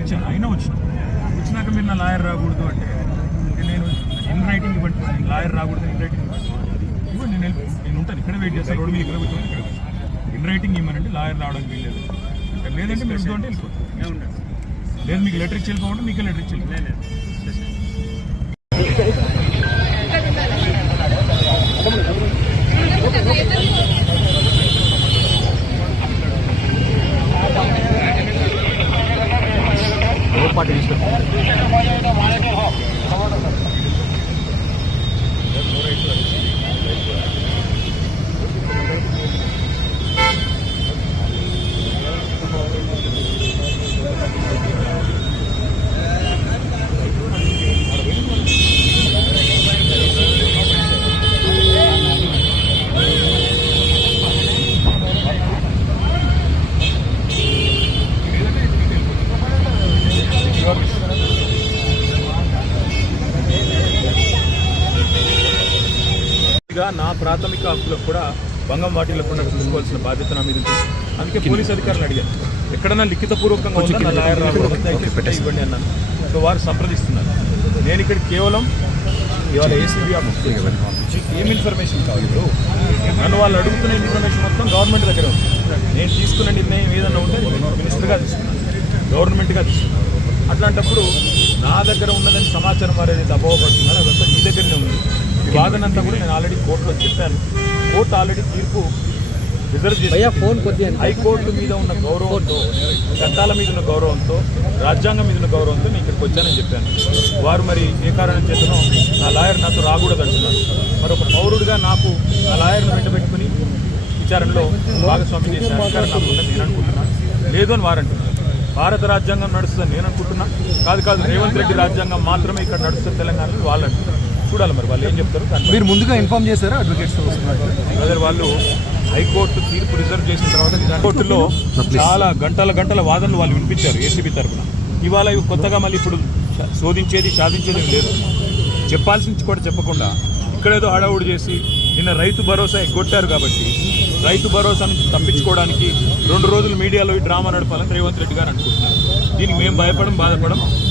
పిలిచాను అయినా వచ్చిన వచ్చినాక మీరు నా లాయర్ రాకూడదు అంటే నేను ఇన్ రైటింగ్ ఇవ్వండి నేను లాయర్ రాకూడదు ఇన్ రైటింగ్ ఇవ్వండి నేను నేను ఉంటాను ఇక్కడ వెయిట్ చేస్తాను రోడ్డు మీద ఇక్కడ కూర్చొని ఇక్కడ ఇన్ రైటింగ్ ఇవ్వమంటే లాయర్ రావడానికి వీల్లేదు. అంటే లేదంటే మీరు ఇద్దు అంటే వెళ్ళిపోతాను లేదు మీకు లెటర్ ఇచ్చి వెళ్ళిపోమంటే మీకే లెటర్ ఇచ్చి వెళ్ళిపోండి. ఇక నా ప్రాథమిక హక్కులకు కూడా భంగం వాటిల్లకుండా చూసుకోవాల్సిన బాధ్యత నా మీద ఉంది. అందుకే పోలీస్ అధికారులు అడిగారు ఎక్కడన్నా లిఖితపూర్వకంగా నా లాయర్ ఇవ్వండి అన్నాను. సో వారు సంప్రదిస్తున్నారు. నేను ఇక్కడ కేవలం ఇవాళ ఏసీబీ ఆఫీస్కి పంపించి ఏం ఇన్ఫర్మేషన్ కావాలి? ఇప్పుడు నన్ను వాళ్ళు అడుగుతున్న ఇన్ఫర్మేషన్ మొత్తం గవర్నమెంట్ దగ్గర ఉంది. నేను తీసుకున్న నిర్ణయం ఏదన్నా ఉంటే మినిస్టర్గా తీసుకున్నాను. గవర్నమెంట్గా తీసుకున్నాను. అట్లాంటప్పుడు నా దగ్గర ఉన్నదని సమాచారం వారేది దబావబడుతున్నారు అదంతా మీ దగ్గరనే ఉంది. ఈ వాదనంతా కూడా నేను ఆల్రెడీ కోర్టులో చెప్పాను. కోర్టు ఆల్రెడీ తీర్పు రిజర్వ్ చేసి హైకోర్టు మీద ఉన్న గౌరవంతో చట్టాల మీద ఉన్న గౌరవంతో రాజ్యాంగం మీద ఉన్న గౌరవంతో నేను ఇక్కడికి వచ్చానని చెప్పాను. వారు మరి ఏ కారణం చేతనో నా లాయర్ నాతో రాకూడదు అంటున్నారు. మరి ఒక పౌరుడిగా నాకు నా లాయర్ను వెంటబెట్టుకుని విచారణలో భాగస్వామ్యం చేసే అధికారం నాకు ఉందని నేను అనుకుంటున్నాను లేదు అని వారు అంటున్నారు భారత రాజ్యాంగం నడుస్తుందని నేను అనుకుంటున్నా. కాదు కాదు రేవంత్ రెడ్డి రాజ్యాంగం మాత్రమే ఇక్కడ నడుస్తుంది తెలంగాణలో వాళ్ళు అంటున్నారు. చూడాలి మరి వాళ్ళు ఏం చెప్తారు మీరు ముందుగా ఇన్ఫార్మ్ చేశారా అడ్వకేట్స్ వస్తున్నారు బ్రదర్ వాళ్ళు హైకోర్టు తీర్పు రిజర్వ్ చేసిన తర్వాత హైకోర్టులో చాలా గంటల గంటల వాదనలు వాళ్ళు వినిపించారు ఏసీబీ తరఫున ఇవాళ ఇవి కొత్తగా మళ్ళీ ఇప్పుడు శోధించేది సాధించేది లేదు. చెప్పాల్సింది కూడా చెప్పకుండా ఇక్కడేదో హడావుడి చేసి నిన్న రైతు భరోసా ఎగ్గొట్టారు కాబట్టి రైతు భరోసా నుంచి తప్పించుకోవడానికి రెండు రోజులు మీడియాలో ఈ డ్రామా నడపాలని రేవంత్ రెడ్డి గారు అనుకుంటున్నారు. దీనికి మేము భయపడం బాధపడం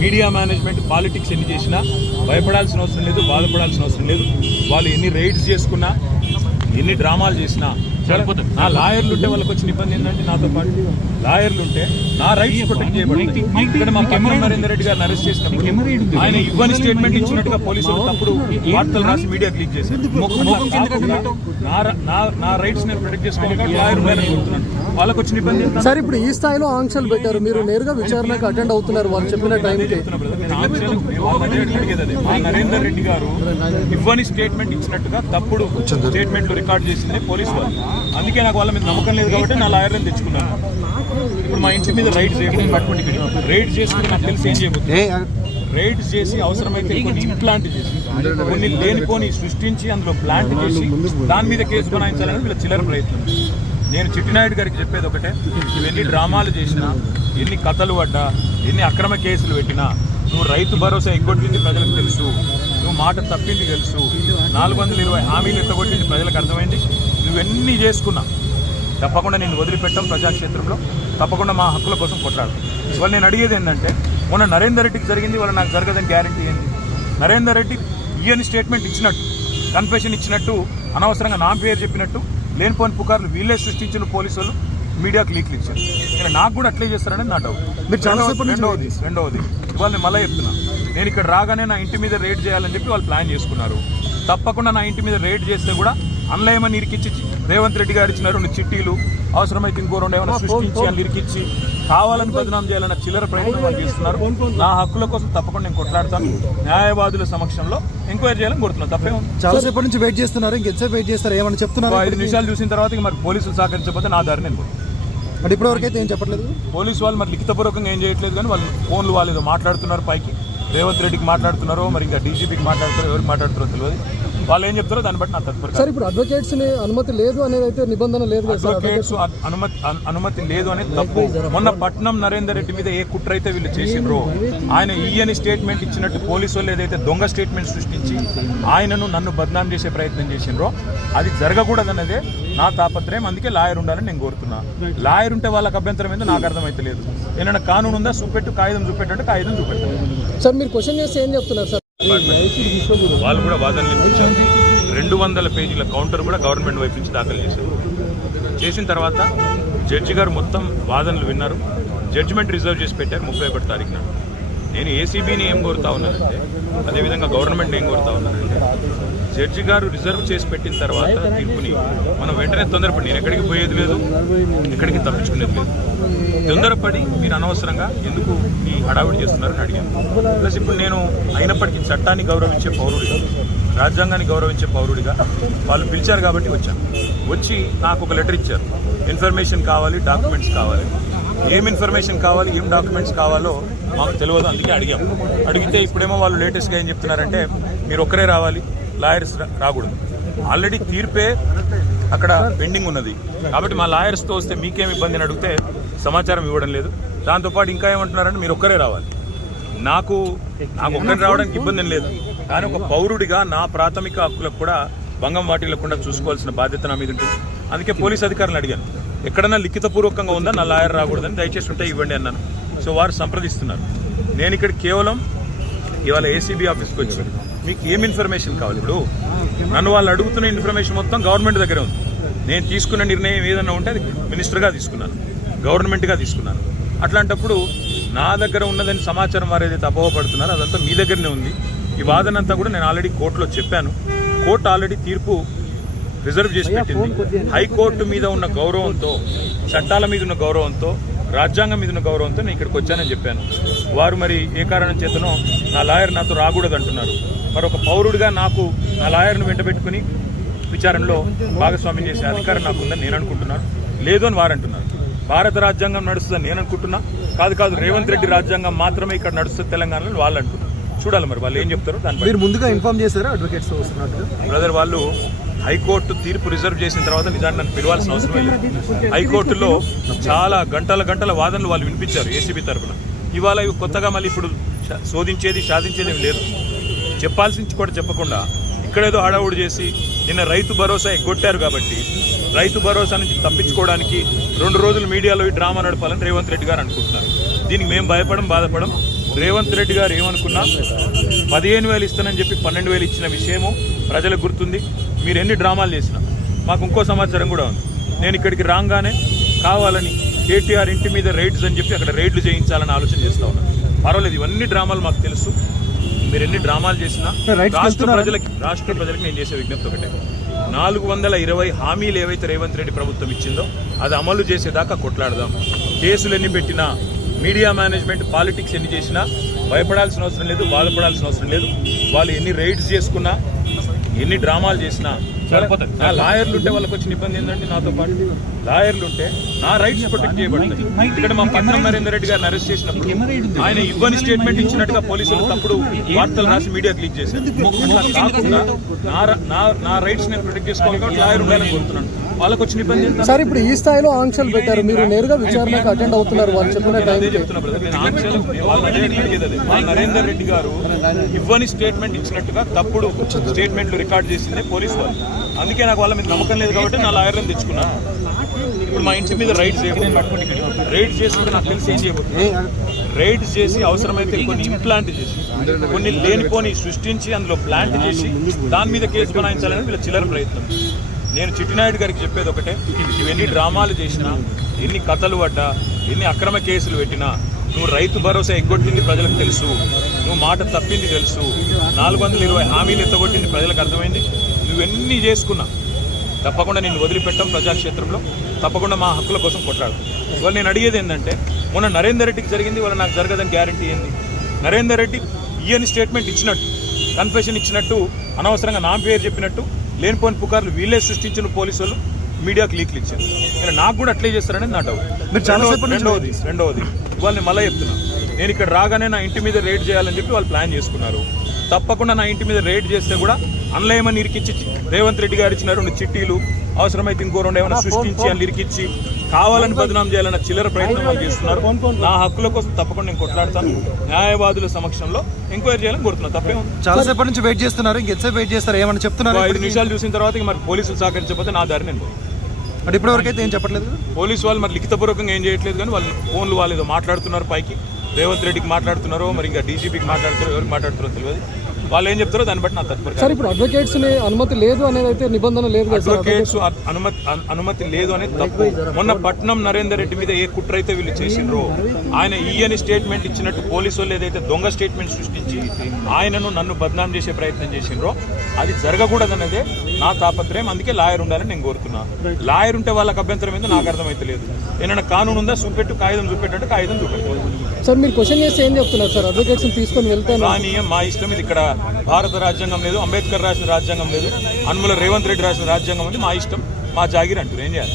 మీడియా మేనేజ్మెంట్ పాలిటిక్స్ ఎన్ని చేసినా భయపడాల్సిన అవసరం లేదు బాధపడాల్సిన అవసరం లేదు. వాళ్ళు ఎన్ని రైడ్స్ చేసుకున్నా ఎన్ని డ్రామాలు చేసినా నా లాయర్లు ఉంటే వాళ్ళకి వచ్చిన ఇబ్బంది ఏంటంటే నాతో పాటు లాయర్లు ఉంటే నా రైట్స్ ప్రొటెక్ట్ ఇక్కడ మా పక్కన నరేందర్ రెడ్డి గారిని అరెస్ట్ చేసినప్పుడు ఆయన ఇవ్వని స్టేట్మెంట్ ఇచ్చినట్టుగా పోలీసులు తప్పుడు వార్తలు రాసి మీడియా క్లిక్ చేశారు. నా నా- నా రైట్స్ నేను ప్రొటెక్ట్ చేసుకోవాలి లాయర్ వాళ్ళకి వచ్చిన ఇబ్బంది ఏంటంటే సార్ ఇప్పుడు ఈ స్థాయిలో ఆంక్షలు పెట్టారు. మీరు నేరుగా విచారణకు అటెండ్ అవుతున్నారు వాళ్ళు చెప్పిన టైంకి నరేందర్ రెడ్డి గారు ఇవ్వని స్టేట్మెంట్ ఇచ్చినట్టుగా తప్పుడు స్టేట్మెంట్లు రికార్డ్ చేసింది పోలీసు వాళ్ళు. అందుకే నాకు వాళ్ళ మీద నమ్మకం లేదు కాబట్టి నా లాయర్ని తెచ్చుకున్నాను. ఇప్పుడు మా ఇంటి మీద రైడ్ చేయడం ఇక్కడ రైడ్ చేసుకుని నాకు తెలిసి ఏం చేయబోతుంది రైడ్ చేసి అవసరమైతే కొన్ని ఇంప్లాంట్ చేసి కొన్ని లేనిపోని సృష్టించి అందులో ప్లాంట్ చేసి దాని మీద కేసు బనాయించాలని వీళ్ళ చిల్లర ప్రయత్నం. నేను చిట్టినాయుడు గారికి చెప్పేది ఒకటే ఎన్ని డ్రామాలు చేసినా ఎన్ని కథలు పడ్డా ఎన్ని అక్రమ కేసులు పెట్టినా నువ్వు రైతు భరోసా ఎగ్గొట్టింది ప్రజలకు తెలుసు నువ్వు మాట తప్పింది తెలుసు నాలుగు వందల ఇరవై హామీలు ఎత్తగొట్టింది ప్రజలకు అర్థమైంది నువ్వెన్ని చేసుకున్నా తప్పకుండా నేను వదిలిపెట్టాం ప్రజాక్షేత్రంలో తప్పకుండా మా హక్కుల కోసం కొట్లాడు. ఇవాళ నేను అడిగేది ఏంటంటే మొన్న నరేందర్ రెడ్డికి జరిగింది వాళ్ళ నాకు జరగదని గ్యారంటీ ఏంటి? నరేందర్ రెడ్డి ఈయన స్టేట్మెంట్ ఇచ్చినట్టు కన్ఫెషన్ ఇచ్చినట్టు అనవసరంగా నా పేరు చెప్పినట్టు లేనిపోని పుకార్లు వీళ్ళే సృష్టించిన పోలీసు వాళ్ళు మీడియాకు లీక్లు ఇచ్చారు. నేను నాకు కూడా అట్లే చేస్తారని నా డౌట్ రెండవది రెండవది ఇవాళ నేను మళ్ళీ చెప్తున్నా. నేను ఇక్కడ రాగానే నా ఇంటి మీద రేడ్ చేయాలని చెప్పి వాళ్ళు ప్లాన్ చేసుకున్నారు. తప్పకుండా నా ఇంటి మీద రేడ్ చేస్తే కూడా అన్లయమని ఇరికిచ్చి రేవంత్ రెడ్డి గారు ఇచ్చిన రెండు చిట్టీలు అవసరమైతే ఇంకో రెండు ఏమైనా సృష్టించి అని ఇరికిచ్చి కావాలని బదనాం చేయాలన్న చిల్లర ప్రయత్నం వాళ్ళు చేస్తున్నారు. నా హక్కుల కోసం తప్పకుండా నేను కొట్లాడతాను. న్యాయవాదుల సమక్షంలో ఎంక్వైరీ చేయాలని కోరుతున్నాను. తప్పే చాలా సేపటి నుంచి వెయిట్ చేస్తున్నారు. ఇంకెంతసేపు వెయిట్ చేస్తారు? ఏమని చెప్తున్నారు ఐదు నిమిషాలు చూసిన తర్వాత ఇక మరి పోలీసులు సహకరించకపోతే నా దారి నేను. అంటే ఇప్పటివరకు అయితే ఏం చెప్పట్లేదు? పోలీసు వాళ్ళు మరి లిఖితపూర్వకంగా ఏం చేయట్లేదు కానీ వాళ్ళు ఫోన్లు వాళ్ళు ఏదో మాట్లాడుతున్నారు పైకి. రేవంత్ రెడ్డికి మాట్లాడుతున్నారో మరి ఇంకా డీజీపీకి మాట్లాడుతారో ఎవరికి మాట్లాడుతారో తెలియదు. వాళ్ళు ఏం చెప్తారో దాన్ని బట్టి నా తదుపరి సార్ ఇప్పుడు అడ్వకేట్స్ని అనుమతి లేదు అనేది అయితే నిబంధన లేదు అడ్వకేట్స్ అనుమతి అన్- అనుమతి లేదు అనేది తప్పు. మొన్న పట్నం నరేందర్ రెడ్డి మీద ఏ కుట్ర అయితే వీళ్ళు చేసిండ్రో ఆయన ఈయని స్టేట్మెంట్ ఇచ్చినట్టు పోలీసు వాళ్ళు ఏదైతే దొంగ స్టేట్మెంట్ సృష్టించి ఆయనను నన్ను బద్నాం చేసే ప్రయత్నం చేసిండ్రో అది జరగకూడదన్నదే నా తాపత్రయం. అందుకే లాయర్ ఉండాలని నేను కోరుతున్నా. లాయర్ ఉంటే వాళ్ళకి అభ్యంతరం ఏందో నాకు అర్థమైతే లేదు. ఏమైనా కానూన్ ఉందా చూపెట్టు కాగితం చూపెట్టు అంటే కాగితం చూపెట్టాను సార్ మీరు క్వశ్చన్ చేస్తే ఏం చెప్తున్నారు సార్? వాళ్ళు కూడా వాదనలు వినిపించారు. రెండు వందల పేజీల కౌంటర్ కూడా గవర్నమెంట్ వైపు నుంచి దాఖలు చేశారు. చేసిన తర్వాత జడ్జి గారు మొత్తం వాదనలు విన్నారు. జడ్జిమెంట్ రిజర్వ్ చేసి పెట్టారు ముప్పై ఒకటి తారీఖున. నేను ఏసీబీని ఏం కోరుతా ఉన్నానంటే అదేవిధంగా గవర్నమెంట్ ఏం కోరుతా ఉన్నానంటే జడ్జి గారు రిజర్వ్ చేసి పెట్టిన తర్వాత తీర్పుని మనం వెంటనే తొందరపడి నేను ఎక్కడికి పోయేది లేదు ఎక్కడికి తప్పించుకునేది లేదు. తొందరపడి మీరు అనవసరంగా ఎందుకు ఈ హడావిడి చేస్తున్నారని అడిగాను. ప్లస్ ఇప్పుడు నేను అయినప్పటికీ చట్టాన్ని గౌరవించే పౌరుడిగా రాజ్యాంగాన్ని గౌరవించే పౌరుడిగా వాళ్ళు పిలిచారు కాబట్టి వచ్చాను వచ్చి నాకు ఒక లెటర్ ఇచ్చారు. ఇన్ఫర్మేషన్ కావాలి డాక్యుమెంట్స్ కావాలి. ఏం ఇన్ఫర్మేషన్ కావాలి ఏం డాక్యుమెంట్స్ కావాలో మాకు తెలియదు అందుకే అడిగాం. అడిగితే ఇప్పుడేమో వాళ్ళు లేటెస్ట్గా ఏం చెప్తున్నారంటే మీరు ఒక్కరే రావాలి లాయర్స్ రాకూడదు. ఆల్రెడీ తీర్పే అక్కడ పెండింగ్ ఉన్నది. కాబట్టి మా లాయర్స్తో వస్తే మీకేం ఇబ్బంది అని అడిగితే సమాచారం ఇవ్వడం లేదు. దాంతోపాటు ఇంకా ఏమంటున్నారంటే మీరు ఒక్కరే రావాలి. నాకు నాకు ఒక్కరి రావడానికి ఇబ్బంది లేదు. కానీ ఒక పౌరుడిగా నా ప్రాథమిక హక్కులకు కూడా భంగం వాటిల్లకుండా చూసుకోవాల్సిన బాధ్యత నా మీద ఉంటుంది. అందుకే పోలీస్ అధికారులను అడిగాను. ఎక్కడన్నా లిఖితపూర్వకంగా ఉందా? నా లాయర్ రాకూడదని దయచేసి ఉంటే ఇవ్వండి అన్నాను. సో వారు సంప్రదిస్తున్నారు. నేను ఇక్కడ కేవలం ఇవాళ ఏసీబీ ఆఫీస్కి వచ్చాను మీకు ఏం ఇన్ఫర్మేషన్ కావాలి ఇప్పుడు? నన్ను వాళ్ళు అడుగుతున్న ఇన్ఫర్మేషన్ మొత్తం గవర్నమెంట్ దగ్గరే ఉంది. నేను తీసుకున్న నిర్ణయం ఏదన్నా ఉంటే అది మినిస్టర్గా తీసుకున్నాను. గవర్నమెంట్గా తీసుకున్నాను. అట్లాంటప్పుడు నా దగ్గర ఉన్నదని సమాచారం వారు ఏదైతే అపోహపడుతున్నారో అదంతా మీ దగ్గరనే ఉంది. ఈ వాదన అంతా కూడా నేను ఆల్రెడీ కోర్టులో చెప్పాను. కోర్టు ఆల్రెడీ తీర్పు రిజర్వ్ చేసి పెట్టింది. హైకోర్టు మీద ఉన్న గౌరవంతో చట్టాల మీద ఉన్న గౌరవంతో రాజ్యాంగం మీద ఉన్న గౌరవంతో నేను ఇక్కడికి వచ్చానని చెప్పాను. వారు మరి ఏ కారణం చేతనో నా లాయర్ నాతో రాకూడదు అంటున్నారు మరి ఒక పౌరుడిగా నాకు నా లాయర్ను వెంటబెట్టుకుని విచారణలో భాగస్వామ్యం చేసే అధికారం నాకు ఉందని నేను అనుకుంటున్నాను. లేదు అని వారు అంటున్నారు భారత రాజ్యాంగం నడుస్తుందని నేను అనుకుంటున్నా. కాదు కాదు రేవంత్ రెడ్డి రాజ్యాంగం మాత్రమే ఇక్కడ నడుస్తుంది తెలంగాణలో వాళ్ళు అంటున్నారు. చూడాలి మరి వాళ్ళు ఏం చెప్తారో దాన్ని బట్టి. మీరు ముందుగా ఇన్ఫార్మ్ చేశారా అడ్వకేట్స్ వస్తున్నట్టు బ్రదర్ వాళ్ళు హైకోర్టు తీర్పు రిజర్వ్ చేసిన తర్వాత నిజాన్ని నన్ను పిలవాల్సిన అవసరం లేదు. హైకోర్టులో చాలా గంటల గంటల వాదనలు వాళ్ళు వినిపించారు ఏసీబీ తరఫున ఇవాళ ఇవి కొత్తగా మళ్ళీ ఇప్పుడు శోధించేది సాధించేది లేదు. చెప్పాల్సింది కూడా చెప్పకుండా ఇక్కడేదో హడావుడు చేసి నిన్న రైతు భరోసా ఎగ్గొట్టారు కాబట్టి రైతు భరోసా నుంచి తప్పించుకోవడానికి రెండు రోజులు మీడియాలో ఈ డ్రామా నడపాలని రేవంత్ రెడ్డి గారు అనుకుంటున్నారు. దీనికి మేము భయపడం బాధపడం. రేవంత్ రెడ్డి గారు ఏమనుకున్నా పదిహేను వేలు ఇస్తానని చెప్పి పన్నెండు వేలు ఇచ్చిన విషయము ప్రజలకు గుర్తుంది. మీరు ఎన్ని డ్రామాలు చేసినా. మాకు ఇంకో సమాచారం కూడా ఉంది. నేను ఇక్కడికి రాగానే కావాలని కేటీఆర్ ఇంటి మీద రైడ్స్ అని చెప్పి అక్కడ రైడ్లు చేయించాలని ఆలోచన చేస్తా ఉన్నాను పర్వాలేదు ఇవన్నీ డ్రామాలు మాకు తెలుసు. మీరు ఎన్ని డ్రామాలు చేసినా రాష్ట్ర? ప్రజలకి రాష్ట్ర ప్రజలకు నేను చేసే విజ్ఞప్తి ఒకటే. నాలుగు వందల ఇరవై హామీలు ఏవైతే రేవంత్ రెడ్డి ప్రభుత్వం ఇచ్చిందో అది అమలు చేసేదాకా కొట్లాడదాం. కేసులు ఎన్ని పెట్టినా మీడియా మేనేజ్మెంట్ పాలిటిక్స్ ఎన్ని చేసినా భయపడాల్సిన అవసరం లేదు బాధపడాల్సిన అవసరం లేదు. వాళ్ళు ఎన్ని రైడ్స్ చేసుకున్నా ఎన్ని డ్రామాలు చేసినా నా లాయర్లు ఉంటే వాళ్ళకి వచ్చిన ఇబ్బంది ఏంటంటే నాతో పాటు లాయర్లు ఉంటే నా రైట్స్ ప్రొటెక్ట్ చేయబడతాయి. ఇక్కడ మా పట్నం నరేందర్ రెడ్డి గారిని అరెస్ట్ చేసినప్పుడు ఆయన ఇవ్వని స్టేట్మెంట్ ఇచ్చినట్టుగా పోలీసులు తప్పుడు వార్తలు రాసి మీడియా క్లిక్ చేశారు. కాకుండా నా రైట్స్ నేను ప్రొటెక్ట్ చేసుకోవాలి కాబట్టి లాయర్ ఉండాలని కోరుతున్నాను. వాళ్ళకి వచ్చిన ఇబ్బంది? సార్ ఇప్పుడు ఈ స్థాయిలో ఆంక్షలు పెట్టారు. మీరు నేరుగా విచారణకు అటెండ్ అవుతున్నారు వాళ్ళు చెప్పిన. మా నరేందర్ రెడ్డి గారు ఇవ్వని స్టేట్మెంట్ ఇచ్చినట్టుగా తప్పుడు స్టేట్మెంట్లు రికార్డ్ చేసిందే పోలీస్ వాళ్ళు. అందుకే నాకు వాళ్ళ మీద నమ్మకం లేదు కాబట్టి నా లాయర్లను తెచ్చుకున్నాను ఇప్పుడు మా ఇంటి మీద రైడ్ చేయబోతుంది రైడ్ చేసినప్పుడు నాకు తెలిసి ఏం చేయబోతుంది రైడ్ చేసి అవసరమైతే కొన్ని ఇంప్లాంట్ చేసి కొన్ని లేనిపోని సృష్టించి అందులో ప్లాంట్ చేసి దాని మీద కేసు బనాయించాలని వీళ్ళ చిల్లర ప్రయత్నం. నేను చిట్టినాయుడు గారికి చెప్పేది ఒకటే. ఇవన్నీ డ్రామాలు చేసినా ఎన్ని కథలు పడ్డా ఎన్ని అక్రమ కేసులు పెట్టినా నువ్వు రైతు భరోసా ఎగ్గొట్టింది ప్రజలకు తెలుసు. నువ్వు మాట తప్పింది తెలుసు. నాలుగు వందల ఇరవై హామీలు ఎత్తగొట్టింది ప్రజలకు అర్థమైంది. నువ్వెన్ని చేసుకున్నా తప్పకుండా నేను వదిలిపెట్టాం ప్రజాక్షేత్రంలో. తప్పకుండా మా హక్కుల కోసం కొట్లాడు. ఇవాళ నేను అడిగేది ఏంటంటే మొన్న నరేందర్ రెడ్డికి జరిగింది వాళ్ళ నాకు జరగదని గ్యారంటీ ఏంది? నరేందర్ రెడ్డి ఇయని స్టేట్మెంట్ ఇచ్చినట్టు కన్ఫెషన్ ఇచ్చినట్టు అనవసరంగా నా పేరు చెప్పినట్టు లేనిపోని పుకార్లు వీళ్ళే సృష్టించిన పోలీసు వాళ్ళు మీడియాకి లీక్లు ఇచ్చారు. ఇలా నాకు కూడా అట్లే చేస్తారనేది నా డౌట్ మీరు చాలా రెండవది- రెండవది నేను మళ్ళీ చెప్తున్నా. నేను ఇక్కడ రాగానే నా ఇంటి మీద రేడ్ చేయాలని చెప్పి వాళ్ళు ప్లాన్ చేసుకున్నారు. తప్పకుండా నా ఇంటి మీద రేడ్ చేస్తే కూడా అన్లయమని ఇరికిచ్చి రేవంత్ రెడ్డి గారు ఇచ్చిన రెండు చిట్టీలు అవసరమైతే ఇంకో రెండు ఏమైనా సృష్టించి అని ఇరికిచ్చి కావాలని బదనాం చేయాలన్న చిల్లర ప్రయత్నం వాళ్ళు చేస్తున్నారు. నా హక్కుల కోసం తప్పకుండా నేను కొట్లాడతాను. న్యాయవాదుల సమక్షంలో ఎంక్వైరీ చేయాలని కోరుతున్నాను తప్పే ఉంది. చాలా సేపటి నుంచి వెయిట్ చేస్తున్నారు. ఇంకెంతసేపు వెయిట్ చేస్తారు? ఏమని చెప్తున్నారు ఐదు నిమిషాలు చూసిన తర్వాత మరి పోలీసులు సహకరించకపోతే నా దారి నేను. అంటే ఇప్పటివరకు అయితే ఏం చెప్పట్లేదు? పోలీసు వాళ్ళు మరి లిఖితపూర్వకంగా ఏం చేయట్లేదు కానీ వాళ్ళు ఫోన్లు వాళ్ళు మాట్లాడుతున్నారు పైకి. రేవంత్ రెడ్డికి మాట్లాడుతున్నారో మరి ఇంకా డీజీపీకి మాట్లాడుతారో ఎవరికి మాట్లాడుతారో తెలియదు. వాళ్ళు ఏం చెప్తారో దాన్ని బట్టి నా తత్పరి సార్ ఇప్పుడు అడ్వకేట్స్ అనుమతి లేదు అనేది అయితే నిబంధన లేదు కదా సార్? అడ్వకేట్స్ అనుమతి అను- అనుమతి లేదు అనేది తప్పు. మొన్న పట్నం నరేందర్ రెడ్డి మీద ఏ కుట్ర అయితే వీళ్ళు చేసిండ్రో ఆయన ఈయని స్టేట్మెంట్ ఇచ్చినట్టు పోలీసు వాళ్ళు ఏదైతే దొంగ స్టేట్మెంట్ సృష్టించి ఆయనను నన్ను బద్నాం చేసే ప్రయత్నం చేసిండ్రో అది జరగకూడదన్నదే నా తాపత్రయం. అందుకే లాయర్ ఉండాలని నేను కోరుతున్నా. లాయర్ ఉంటే వాళ్ళకి అభ్యంతరం ఏందో నాకు అర్థమైతే లేదు ఏమైనా కానూను ఉందా? చూపెట్టు కాగితం చూపెట్టంటే కాగితం చూపెట్టు సార్ మీరు క్వశ్చన్ చేస్తే ఏం చెప్తున్నారు సార్? అడ్వకేట్స్ తీసుకొని వెళ్తాను. కానీ మా ఇష్టం ఇది ఇక్కడ భారత రాజ్యాంగం లేదు అంబేద్కర్ రాసిన రాజ్యాంగం లేదు అనుముల రేవంత్ రెడ్డి రాసిన రాజ్యాంగం ఉంది మా ఇష్టం మా జాగిర్ అంటారు ఏం చేయాలి.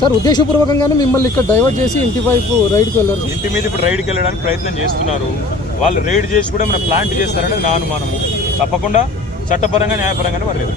సార్ ఉద్దేశపూర్వకంగానే మిమ్మల్ని ఇక్కడ డైవర్ట్ చేసి ఇంటి వైపు రైడ్కి వెళ్ళారు ఇంటి మీద ఇప్పుడు రైడ్కి వెళ్ళడానికి ప్రయత్నం చేస్తున్నారు. వాళ్ళు రైడ్ చేసి కూడా మన ప్లాంట్ చేస్తారనేది నా అనుమానము. తప్పకుండా చట్టపరంగా న్యాయపరంగానే వారు లేదు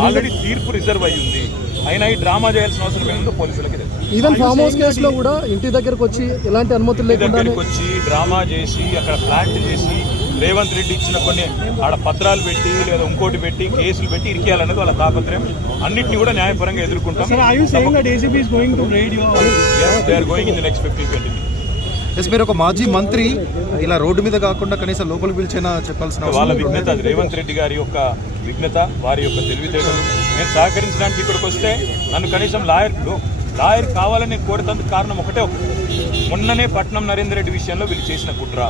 ఆల్రెడీ తీర్పు రిజర్వ్ అయ్యి ఉంది అయినా ఈ డ్రామా చేయాల్సిన అవసరం ఏముందో పోలీసులకి తెలుసు. ఈవెన్ ఫామ్ హౌస్ కేసులో కూడా ఇంటి దగ్గరకు వచ్చి ఎలాంటి అనుమతులు ఇంటి లేకుండా దగ్గరికి వచ్చి డ్రామా చేసి అక్కడ ప్లాంట్ చేసి రేవంత్ రెడ్డి ఇచ్చిన కొన్ని ఆడ పత్రాలు పెట్టి లేదా ఇంకోటి పెట్టి కేసులు పెట్టి ఇరికేయాలనేది వాళ్ళ తాపత్రయం. అన్నింటినీ కూడా న్యాయపరంగా ఎదుర్కొంటాం. They are going in the next fifteen twenty yes మీరు ఒక మాజీ మంత్రి ఇలా రోడ్డు మీద కాకుండా కనీసం లోపలికి పిలిచైనా చెప్పాల్సిన వాళ్ళ విఘ్నత రేవంత్ రెడ్డి గారి యొక్క విఘ్నత వారి యొక్క తెలివితేటలు. నేను సహకరించడానికి ఇక్కడికి వస్తే నన్ను కనీసం లాయర్ లాయర్ కావాలని కోరుతందుకు కారణం ఒకటే ఒకటి. మొన్ననే పట్నం నరేందర్ రెడ్డి విషయంలో వీళ్ళు చేసిన కుట్ర.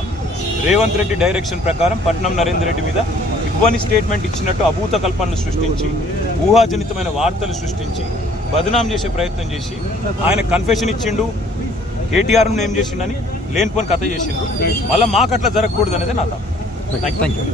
రేవంత్ రెడ్డి డైరెక్షన్ ప్రకారం పట్నం నరేందర్ రెడ్డి మీద ఇవ్వని స్టేట్మెంట్ ఇచ్చినట్టు అభూత కల్పనలు సృష్టించి ఊహాజనితమైన వార్తలు సృష్టించి బదనాం చేసే ప్రయత్నం చేసి ఆయన కన్ఫెషన్ ఇచ్చిండు కేటీఆర్ను ఏం చేసిండని లేనిపోని కథ చేసిండు మళ్ళీ మాకు అట్లా జరగకూడదు అనేది నా థ్యాంక్ యూ